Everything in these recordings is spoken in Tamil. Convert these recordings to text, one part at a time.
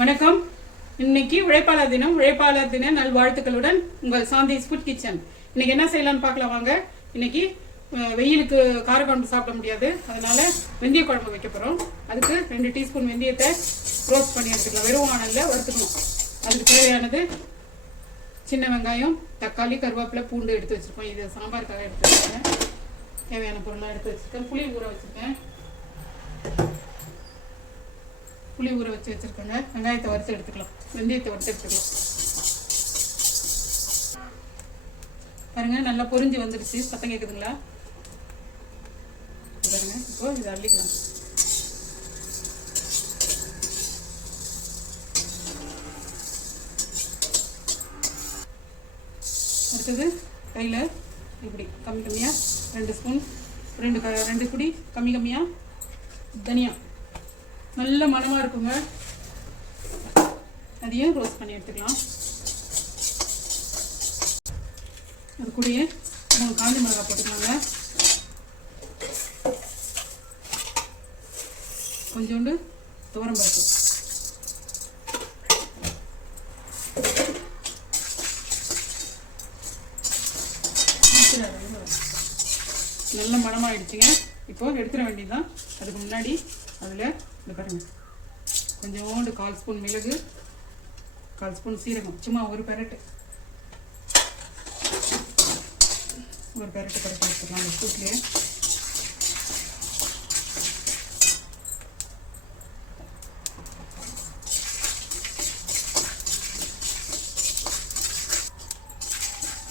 வணக்கம். இன்னைக்கு உழைப்பாளர் தின நல்வாழ்த்துக்களுடன் உங்கள் சாந்தி ஃபுட் கிச்சன். இன்னைக்கு என்ன செய்யலாம்னு பார்க்கலாம் வாங்க. இன்னைக்கு வெயிலுக்கு காரக்குழம்பு சாப்பிட முடியாது, அதனால வெந்தய குழம்பு வைக்க போகிறோம். அதுக்கு 2 டீஸ்பூன் வெந்தயத்தை ரோஸ்ட் பண்ணி எடுத்துக்கலாம். வெறும் வானலில் வறுத்துக்கணும். அதுக்கு தேவையானது சின்ன வெங்காயம், தக்காளி, கருவேப்பிலை, பூண்டு எடுத்து வச்சுருக்கோம். இது சாம்பாருக்காக எடுத்து வச்சுருக்கேன். தேவையான பொருளாக எடுத்து வச்சுருக்கேன். புளி ஊற வச்சுருக்கேன். புளி ஊற வச்சுருக்கேங்க. வெங்காயத்தை வறுத்து எடுத்துக்கலாம், வெந்தயத்தை வறுத்து எடுத்துக்கலாம். பாருங்க, நல்லா பொரிஞ்சு வந்துடுச்சு. சத்தம் கேட்குதுங்களா? பாருங்க, இப்போ இதை அள்ளிக்கலாம். அடுத்தது கையில் இப்படி கம்மியாக 2 ஸ்பூன், 2 குடி கம்மியாக தனியா நல்ல மணமாக இருக்குங்க. அதையும் ரோஸ்ட் பண்ணி எடுத்துக்கலாம். அது கூடயே 3 காஞ்ச மிளகாய் போட்டுக்கலாங்க. கொஞ்சோண்டு துவரம் பருப்பு, நல்ல மணமாகிடுச்சுங்க. இப்போ எடுத்துட வேண்டியதுதான். அதுக்கு முன்னாடி அதில் இந்த பாருங்க, கொஞ்சோண்டு 1/4 ஸ்பூன் மிளகு, 1/4 ஸ்பூன் சீரகம், சும்மா ஒரு பெரட்டு கரைச்சி எடுத்துக்கலாம் அந்த சூட்லேயே.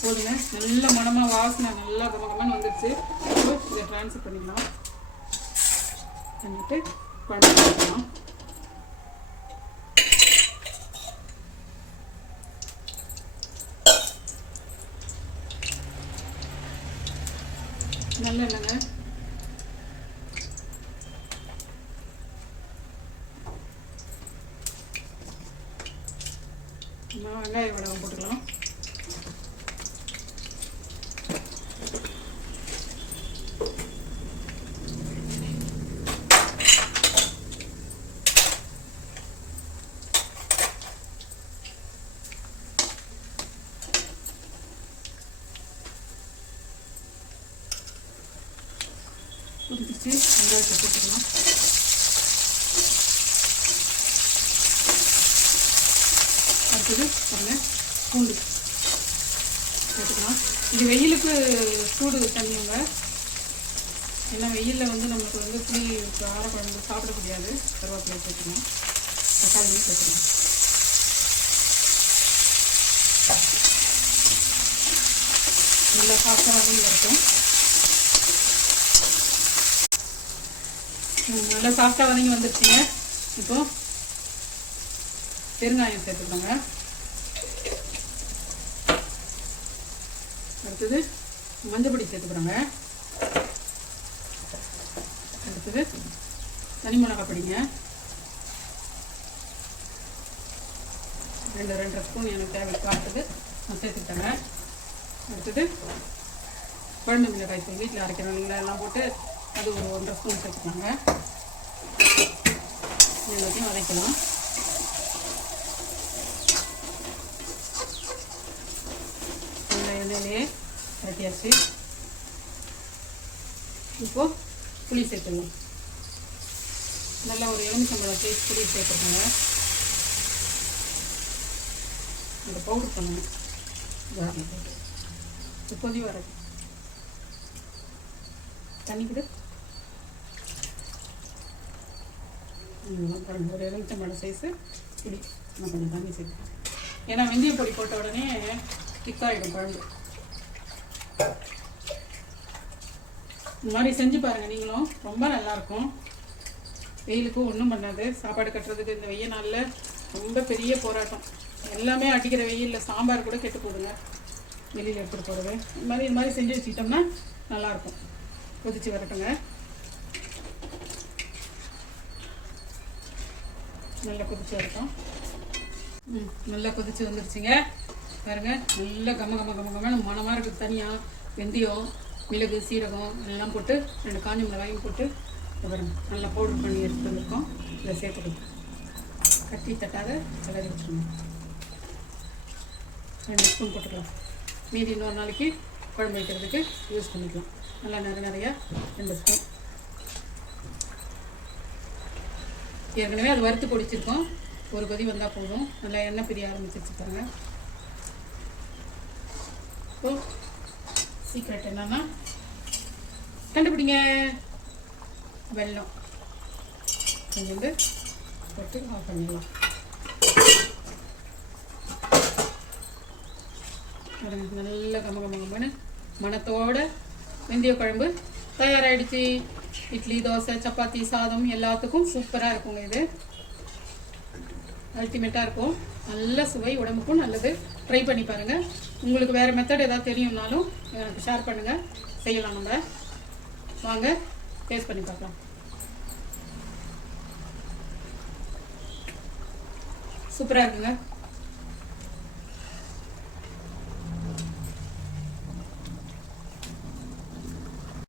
போதுங்க. நல்ல மணமாக வாசனை நல்லா கமகமன்னு வந்துடுச்சு. இப்போ இதை ட்ரான்ஸ்ஃபர் பண்ணிக்கலாம். பண்ணிட்டு குழம்பு வைக்கலாம். நல்லெண்ணெங்க. வெங்காய வடகம் போட்டுக்கலாம். கொதிச்சு வெங்காயத்தை போட்டுக்கலாம். அடுத்தது பாருங்க, பூண்டு போட்டுக்கலாம். இது வெயிலுக்கு சூடு தண்ணிங்க. ஏன்னா வெயிலில் நம்மளுக்கு புளி காரக்குழம்பு சாப்பிட முடியாது. கருவேப்பிலை போட்டுக்கலாம், தக்காளி போட்டுக்கலாம். நல்லா சாஃப்டாக வரைக்கும் நல்லா சாஃப்டாக வதங்கி வந்துடுச்சுங்க. இப்போ பெருங்காயம் சேர்த்துக்கோங்க. அடுத்தது மஞ்சப்பொடி சேர்த்துக்கிறோங்க. அடுத்தது தனி மிளகாய் பொடிங்க. 2 ஸ்பூன் எனக்கு தேவை காட்டுது, நான் சேர்த்துக்கிட்டேங்க. அடுத்தது குழம்பு மிளகாய் தூள் வீட்டில் அரைக்கிறவங்கள எல்லாம் போட்டு அது ஒரு 1.5 ஸ்பூன் சேர்த்துக்கோங்க. எல்லாத்தையும் வதக்கலாம். இந்த எண்ணெயிலே கட்டியாச்சு. இப்போது புளி சேர்த்துக்கலாம். நல்லா ஒரு எலுமிச்சம்பழம் சைஸ் புளி சேர்த்துக்கோங்க. அந்த பவுடர் பண்ணணும். கொதி வர தண்ணி கூட ஒரு எலுமிச்சம்பழம் சைஸு புளி நான் கொஞ்சம் தண்ணி சேர்த்துக்கேன். ஏன்னா வெந்தய பொடி போட்ட உடனே திக்காகிடும் குழம்பு. இந்த மாதிரி செஞ்சு பாருங்கள் நீங்களும், ரொம்ப நல்லாயிருக்கும். வெயிலுக்கும் ஒன்றும் பண்ணாது. சாப்பாடு கட்டுறதுக்கு இந்த வெயில் நாளில் ரொம்ப பெரிய போராட்டம். எல்லாமே அடிக்கிற வெயிலில் சாம்பார் கூட கெட்டு போடுங்க, வெளியில் எடுத்துகிட்டு போகிறது. இது மாதிரி செஞ்சு வச்சுக்கிட்டோம்னா நல்லாயிருக்கும். கொதிச்சு வரட்டுங்க. நல்லா கொதிச்சு வரட்டும். நல்லா கொதிச்சு வந்துருச்சுங்க. பாருங்க, நல்லா கமகமன்னு மணமாக இருக்குது. தனியாக வெந்தயம், மிளகு, சீரகம் எல்லாம் போட்டு 2 காஞ்ச மிளகாயும் போட்டு பாருங்க நல்லா பவுடர் பண்ணி எடுத்துட்டு வந்திருக்கோம். இதை சேர்த்துக்கலாம். கட்டி தட்டாத கிளறி வச்சுக்கணும். 2 ஸ்பூன் போட்டுக்கலாம். மீதி இன்னொரு நாளைக்கு குழம்பு வைக்கிறதுக்கு யூஸ் பண்ணிக்கலாம். நல்லா நிறையா 2 ஸ்பூன். ஏற்கனவே அது வறுத்து பொடிச்சிருக்கோம். ஒரு கொதி வந்தால் போதும். நல்லா எண்ணெய் பிரிய ஆரம்பிச்சிருச்சு பாருங்க. இப்போ சீக்ரெட் என்னன்னா கண்டுபிடிங்க, வெல்லம் கொஞ்சம் போட்டு ஆஃப் பண்ணிடலாம். நல்ல கமகமகமான மணத்தோட வெந்தய குழம்பு தயாராகிடுச்சு. இட்லி, தோசை, சப்பாத்தி, சாதம் எல்லாத்துக்கும் சூப்பராக இருக்குங்க. இது அல்டிமேட்டாக இருக்கும். நல்ல சுவை, உடம்புக்கும் நல்லது. ட்ரை பண்ணி பாருங்கள். உங்களுக்கு வேறு மெத்தட் ஏதாவது தெரியும்னாலும் எனக்கு ஷேர் பண்ணுங்கள், செய்யலாம். நம்ம வாங்க டேஸ்ட் பண்ணி பார்க்கலாம். சூப்பராக இருக்குங்க.